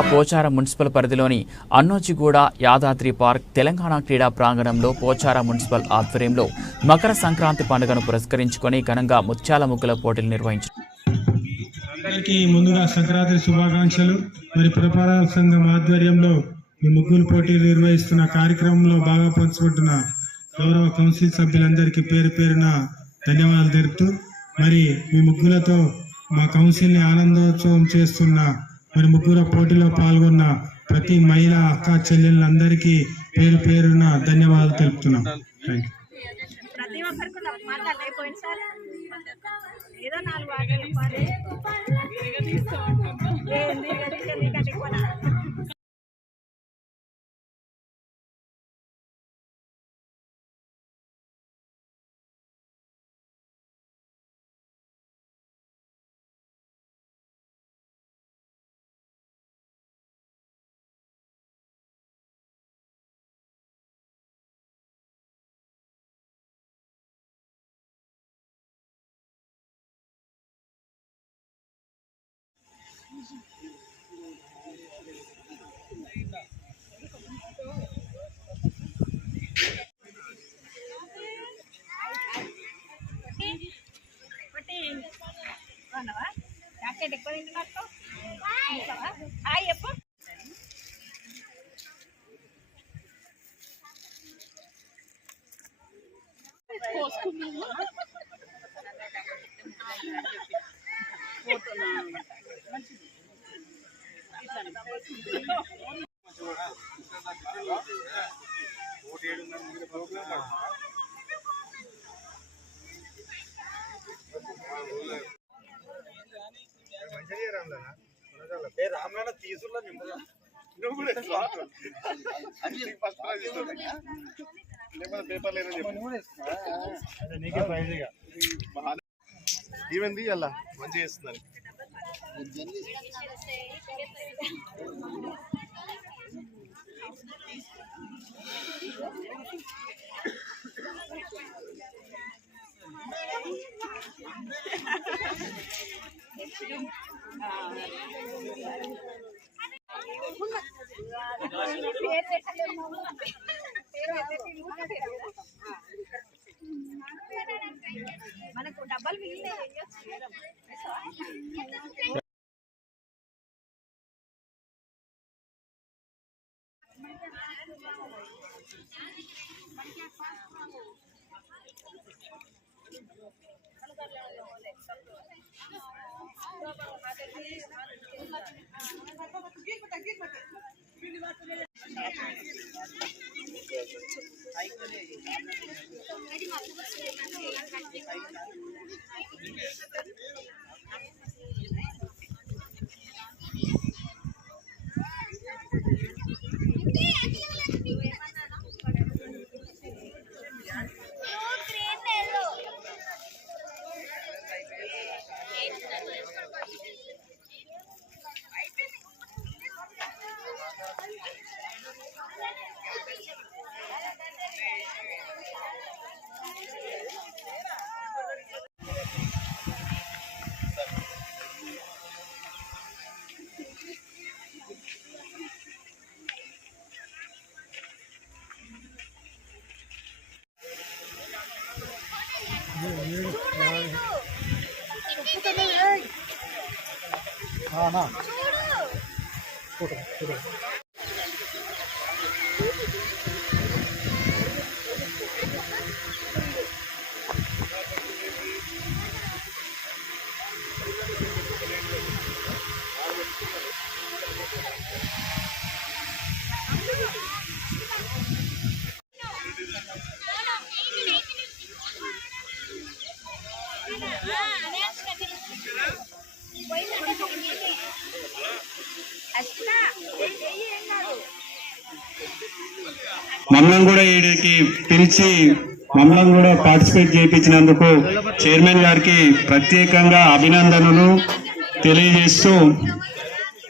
Pocharam municipal పరిధిలోని Annojiguda Yadadri park Telangana క్రీడా ప్రాంగణంలో పోచారం మున్సిపల్ ఆధ్వర్యంలో మకర సంక్రాంతి పండుగను పురస్కరించుకొని ఘనంగా ముత్యాల ముగ్గుల పోటీలు నిర్వహించారు. అందరికీ ముందుగా సంక్రాంతి శుభాకాంక్షలు. మరి పురపాలక సంఘం ఆధ్వర్యంలో ఈ ముగ్గుల పోటీలు నిర్వహిస్తున్న కార్యక్రమంలో బాగా పంచుకుంటున్న గౌరవ కౌన్సిల్ సభ్యులందరికీ పేరు పేరున ధన్యవాదాలు తెలుపుతూ, మరి మీ ముగ్గులతో మా కౌన్సిల్ని ఆనందోత్సవం చేస్తున్న మరి ముగ్గుల పోటీలో పాల్గొన్న ప్రతి మహిళా అక్క చెల్లెళ్ళందరికీ పేరు పేరున ధన్యవాదాలు తెలుపుతున్నాం. ఇవండి అలా మంచి చేస్తున్నారు. మనకు డబ్బులు మిగిలిన మమ్మల్ని కూడా ఈడికి పిలిచి మమ్మల్ని కూడా పార్టిసిపేట్ చేయించినందుకు చైర్మన్ గారికి ప్రత్యేకంగా అభినందనలు తెలియజేస్తూ,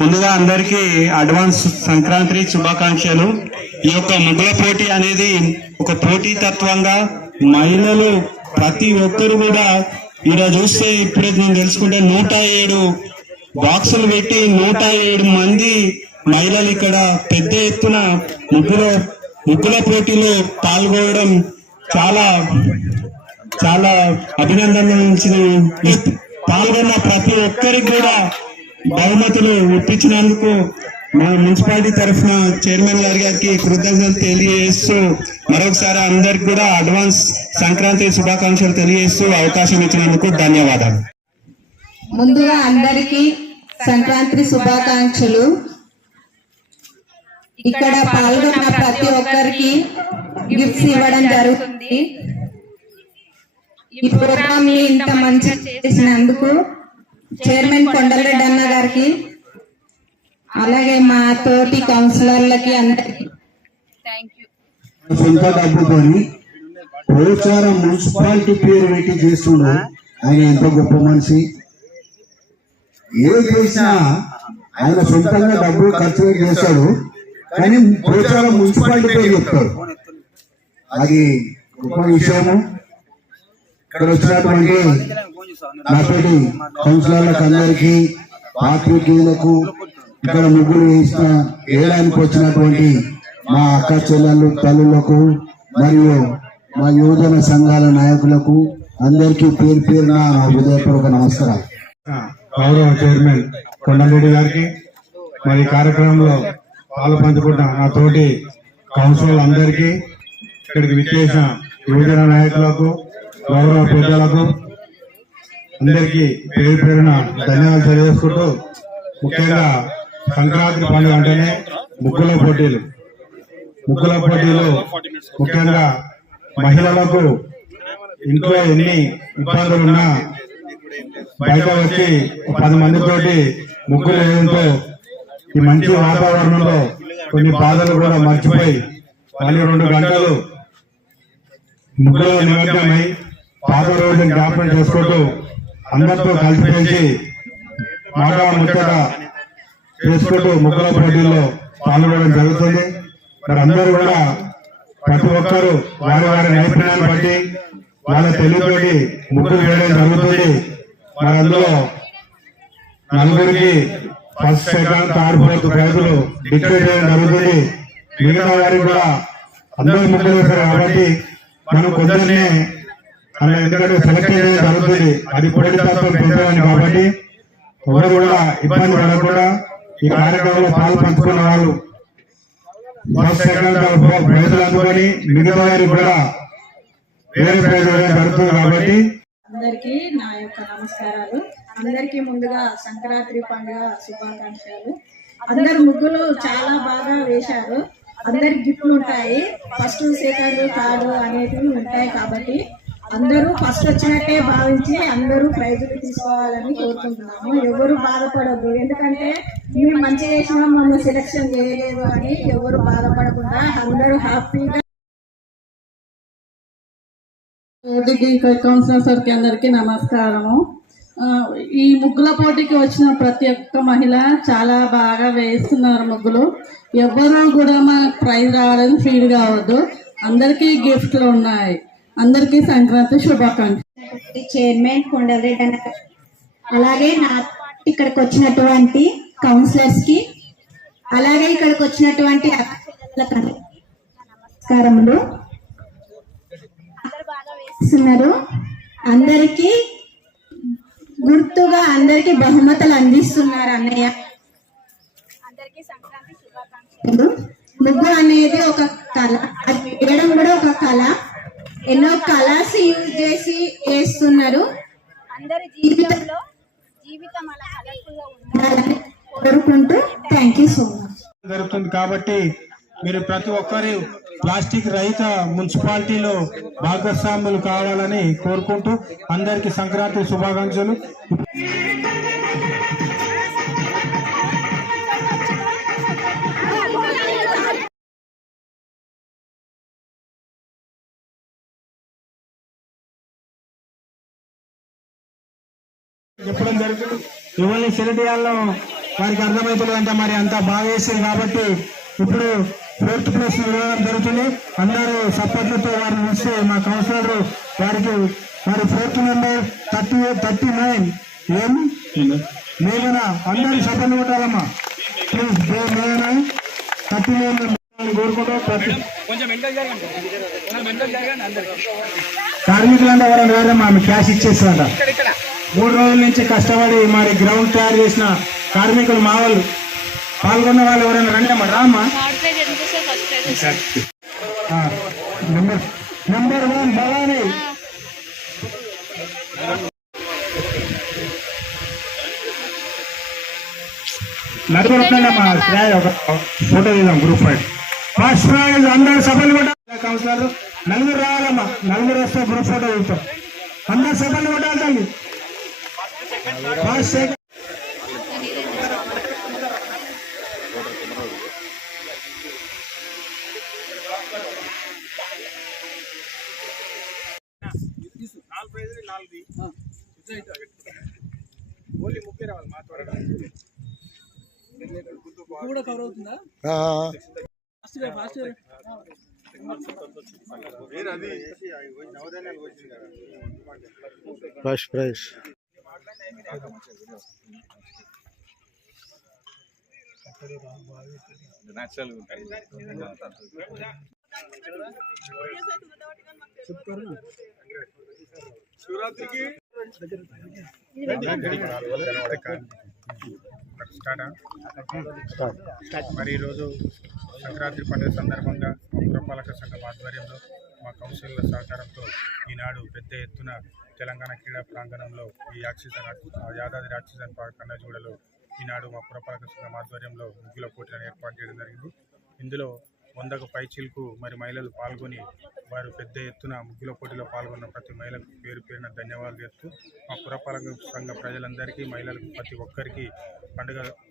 ముందుగా అందరికీ అడ్వాన్స్ సంక్రాంతి శుభాకాంక్షలు. ఈ యొక్క ముగ్గుల పోటీ అనేది ఒక పోటీతత్వంగా మహిళలు ప్రతి ఒక్కరు కూడా ఇలా చూస్తే ఇప్పుడే నేను తెలుసుకుంటే 107 బాక్సులు పెట్టి 107 మంది మహిళలు ఇక్కడ పెద్ద ఎత్తున ముగ్గుల పోటీలో పాల్గొనడం చాలా చాలా అభినందనలు. పాల్గొన్న ప్రతి ఒక్కరికి కూడా బహుమతులు ఇప్పించినందుకు మా మున్సిపాలిటీ తరఫున చైర్మన్ గారికి కృతజ్ఞతలు తెలియజేస్తూ మరొకసారి అందరికి కూడా అడ్వాన్స్ సంక్రాంతి శుభాకాంక్షలు తెలియజేస్తూ అవకాశం ఇచ్చినందుకు ధన్యవాదాలు. ముందుగా అందరికీ సంక్రాంతి శుభాకాంక్షలు. ఇక్కడ పాల్గొన్న ప్రతి ఒక్కరికి గిఫ్ట్స్ ఇవ్వడం జరుగుతుంది. ఈ ప్రోగ్రామ్ ని ఇంత మంచిగా చేసినందుకు చైర్మన్ కొండలరెడ్డి అన్న గారికి, అలాగే మా తోటి కౌన్సిలర్లకి అందరికి సొంత డబ్బుతోని పోచారం మున్సిపాలిటీ పేరు పెట్టి చేస్తుండే ఆయన ఎంతో గొప్ప మనిషి. ఏది చేసినా ఆయన సొంతంగా డబ్బులు ఖర్చు పెట్టి చేస్తాడు, కానీ పోచారం మున్సిపాలిటీ పేరు చెప్తాడు. అది గొప్ప విషయము. ఇక్కడ వచ్చినటువంటి నాతోటి కౌన్సిలర్లకు అందరికీ, పాత్రికేయులకు, ఇక్కడ ముగ్గురు వేయడానికి వచ్చినటువంటి మా అక్క చెల్లెళ్ళు తల్లులకు మరియు మా యువజన సంఘాల నాయకులకు అందరికీ పేరు పేరున నా హృదయపూర్వక నమస్కారం. గౌరవ చైర్మన్ కొండలరెడ్డి గారికి, మరి కార్యక్రమంలో పాలు పంచుకుంటున్న నా తోటి కౌన్సిలర్ అందరికీ, ఇక్కడికి విచ్చేసిన యువజన నాయకులకు, గౌరవ పెద్దలకు అందరికీ పేరు పేరున ధన్యవాదాలు తెలియజేసుకుంటూ, ముఖ్యంగా సంక్రాంతి పండుగ అంటేనే ముగ్గుల పోటీలు ముఖ్యంగా మహిళలకు ఇంట్లో ఎన్ని ఇబ్బందులున్నా బయట వచ్చి 10 మందితోటి ముగ్గులు వేయడంతో ఈ మంచి వాతావరణంలో కొన్ని బాధలు కూడా మర్చిపోయి మళ్ళీ 2 గంటలు ముగ్గులో నిమగ్నమై పాత రోజులను జ్ఞాపకం చేసుకుంటూ అందరితో కలిసిపోయి మాట ముచ్చట చేసుకుంటూ ముగ్గుల పోటీల్లో పాల్గొనడం జరుగుతుంది. మరి అందరూ కూడా ప్రతి ఒక్కరూ వారి వారి నైపుణ్యాన్ని బట్టి వాళ్ళ తెలివితోటి ముగ్గులు వేయడం జరుగుతుంది. మరి అందులో 4 ఫస్ట్, సెకండ్, థర్డ్, ఫోర్త్ ప్రైజులు డిక్లేర్ చేయడం జరుగుతుంది. మిగతా వారికి కూడా అందరూ ముగ్గులు వేశారు కాబట్టి మనం కొందరినే ఎందుకంటే సెలెక్ట్ చేయడం జరుగుతుంది. అది పోటీతత్వం పెంచడానికి కాబట్టి ఎవరు కూడా ఇబ్బంది పడకుండా ఈ కార్యక్రమంలో పాలు పంచుకున్న వాళ్ళు ఫస్ట్, సెకండ్, థర్డ్ ప్రైజులు అందుకొని మిగతా వారికి కూడా వేరే ప్రైజ్ జరుగుతుంది. కాబట్టి అందరికీ నా యొక్క నమస్కారాలు. అందరికీ ముందుగా సంక్రాంతి పండుగ శుభాకాంక్షలు. అందరు ముగ్గులు చాలా బాగా వేశారు. అందరికి గిఫ్ట్లు ఉంటాయి. ఫస్ట్, సెకండ్, థర్డ్ అనేటివి ఉంటాయి. కాబట్టి అందరూ ఫస్ట్ వచ్చినట్టే భావించి అందరూ ప్రైజులు తీసుకోవాలని కోరుకుంటున్నాము. ఎవరు బాధపడద్దు, ఎందుకంటే మేము మంచి చేసినా మమ్మల్ని సెలెక్షన్ చేయలేదు అని ఎవరు బాధపడకుండా అందరూ హ్యాపీగా. కౌన్సిలర్ సార్కి అందరికీ నమస్కారము. ఈ ముగ్గుల పోటీకి వచ్చిన ప్రతి ఒక్క మహిళ చాలా బాగా వేస్తున్నారు ముగ్గులు. ఎవరు కూడా మనకు ప్రైజ్ రావాలని ఫీల్ కావద్దు. అందరికీ గిఫ్ట్లు ఉన్నాయి. అందరికీ సంక్రాంతి శుభాకాంక్షలు. చైర్మన్ కొండలరెడ్డి అన్న, అలాగే నా ఇక్కడికి వచ్చినటువంటి కౌన్సిలర్స్ కి, అలాగే ఇక్కడికి వచ్చినటువంటి నమస్కారములు. అందరికీ గుర్తుగా అందరికి బహుమతులు అందిస్తున్నారు అన్నయ్య. ముగ్గు అనేది ఒక కళ, అది వేయడం కూడా ఒక కళ. ఎన్నో కలర్స్ యూజ్ చేసి వేస్తున్నారు. అందరి జీవితంలో ఉండాలని కోరుకుంటూ థ్యాంక్ యూ సో మచ్. జరుగుతుంది కాబట్టి మీరు ప్రతి ఒక్కరు ప్లాస్టిక్ రహిత మున్సిపాలిటీలో భాగస్వాములు కావాలని కోరుకుంటూ అందరికీ సంక్రాంతి శుభాకాంక్షలు. చెప్పడం జరుగుతుంది. ఎవరిని సెలెక్ట్ చేయాలో వారికి అర్థమవుతుంది అంటే మరి అంతా బాగా వేసేది కాబట్టి ఇప్పుడు 4th ప్లేస్ ఇవ్వడం జరుగుతుంది. అందరూ సపోర్ట్లతో వారిని చూస్తే మా కౌన్సిలర్ వారికి మరి 4th నెంబర్ 39 మేఘన అందరూ సపోర్ట్ కొట్టాలమ్మా. ప్లీజ్ కోరుకుంటూ కార్మికులంటే ఎవరైనా రాదమ్మా ఆమె క్యాష్ ఇచ్చేస్తుందంట. 3 రోజుల నుంచి కష్టపడి మరి గ్రౌండ్ తయారు చేసిన కార్మికులు మా వాళ్ళు పాల్గొన్న వాళ్ళు ఎవరైనా రండి అమ్మా రామ్మా. నెంబర్ 1 భవానీ. నలుగురు వస్తున్నాడమ్మా ఒక ఫోటో తీద్దాం గ్రూప్ ఫైట్. ఫస్ట్ ప్రైజ్ అందరు సభలు కొట్టాలి. కౌన్సిలర్ నలుగురు రావాలమ్మా, నలుగురు వస్తే గ్రూప్ ఫోటో తీస్తాం. అందరు సభలు కొట్టాలి తల్లి. ఫస్ట్ సెకండ్ ఓన్లీ ముగ్గురు రావాలి మా త్వరగా కూడా కవర్ అవుతుందా? ఫస్ట్ ప్రైజ్ శివరాత్రికి మరి ఈరోజు సంక్రాంతి పండుగ సందర్భంగా మా పురపాలక సంఘం ఆధ్వర్యంలో మా కౌన్సిలర్ల సహకారంతో ఈనాడు పెద్ద ఎత్తున తెలంగాణ క్రీడా ప్రాంగణంలో ఈ యాదాద్రి ఆక్సిజన్ పార్క్ కన్నజూడలో ఈనాడు మా పురపాలక సంఘం ఆధ్వర్యంలో ముగ్గుల పోటీలను ఏర్పాటు చేయడం జరిగింది. ఇందులో 100కు పైచిలకు మరి మహిళలు పాల్గొని వారు పెద్ద ఎత్తున ముగ్గుల పోటీలో పాల్గొన్న ప్రతి మహిళకు పేరు పేరున ధన్యవాదాలు చెప్తూ మా పురపాలక సంఘ ప్రజలందరికీ మహిళలకు ప్రతి ఒక్కరికి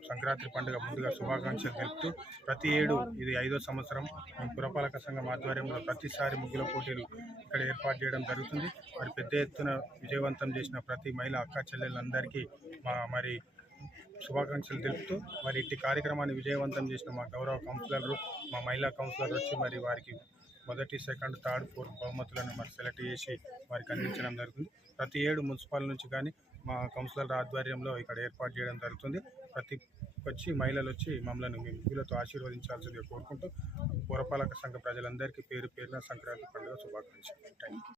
సంక్రాంతి పండుగ ముందుగా శుభాకాంక్షలు తెలుపుతూ ప్రతి ఏడు ఇది 5వ సంవత్సరం మా పురపాలక సంఘం ఆధ్వర్యంలో ప్రతిసారి ముగ్గుల పోటీలు ఇక్కడ ఏర్పాటు చేయడం జరుగుతుంది. మరి పెద్ద ఎత్తున విజయవంతం చేసిన ప్రతి మహిళ అక్క చెల్లెలందరికీ మరి శుభాకాంక్షలు తెలుపుతూ మరి ఇట్టి కార్యక్రమాన్ని విజయవంతం చేసిన మా గౌరవ కౌన్సిలర్లు మా మహిళా కౌన్సిలర్ వచ్చి మరి వారికి 1, 2, 3, 4 బహుమతులను మరి సెలెక్ట్ చేసి వారికి అందించడం జరుగుతుంది. ప్రతి ఏడు మున్సిపల్ నుంచి కానీ మా కౌన్సిలర్ ఆధ్వర్యంలో ఇక్కడ ఏర్పాటు చేయడం జరుగుతుంది. వచ్చి మహిళలు వచ్చి మమ్మల్ని మీ ముగ్గులతో ఆశీర్వదించాల్సిందిగా కోరుకుంటూ పురపాలక సంఘ ప్రజలందరికీ పేరు పేరున సంక్రాంతి పండుగ శుభాకాంక్షలు. Thank you.